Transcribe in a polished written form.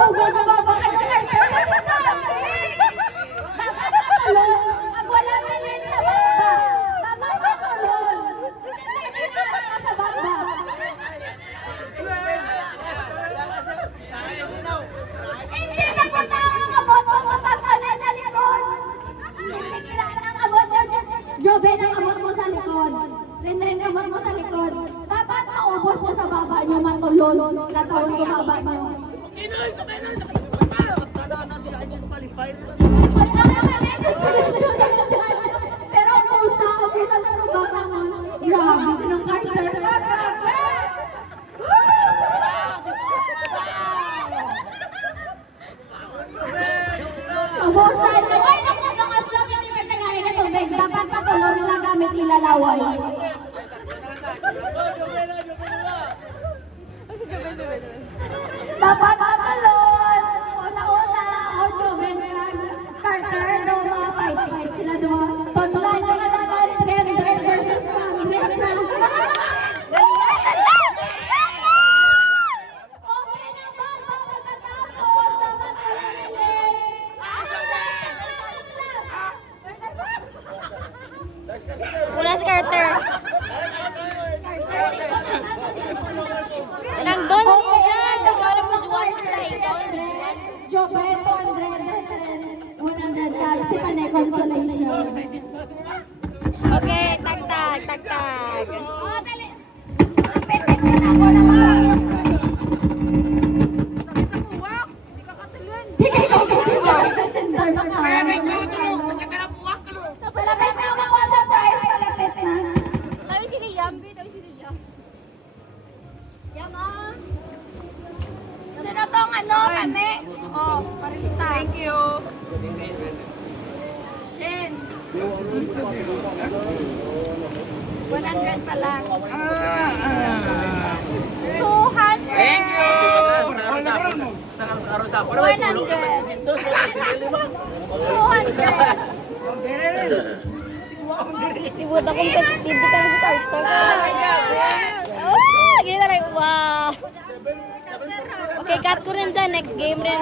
Ugo ka ba ba? Ano na Pag wala na rin sa baba. Tama ba tulon? Hindi na sa baba. Hindi na po nakakabot mo matatanan sa likod. Hindi kira ng abot mo. Jobe ng abot mo sa likod. Rin abot mo sa likod. Dapat maubos mo sa baba nyo matulon. Katawan ko baba nyo. Pero usa sa baba mo. Grabe, sinong Carter? Ubusan nyo. Ay, nagkakangas lang yung imatagayin na tubig. Dapat patulong nila gamit ilalaway. Dapat patulong. Una-una, Ocho, Benrag, Carter, Doma, fight sila dua. Tonlan nyo na naman, Benrag versus Benrag. Okay na ba? Pagkatapos, dapat ulit. Una si Carter. Nandun siya. Nagkala mo Juan. Jobe, 200, si Panay Consolation. Okay, tag-tag. Oh, dali. Petek na ako naman. Di kayo mag-uwag sa sensor na ka. Palapit na ako sa price, palapit na. Tawi si Liam. Liam, ah. Sino tong ano, kami? Oh, parista. Thank you. Shin. 100 pa lang. 200. Thank you! 200. Ibuot akong competitive ka si Carter. Gini na rin. Wow. Okay, cut ko rin dyan. Next game rin.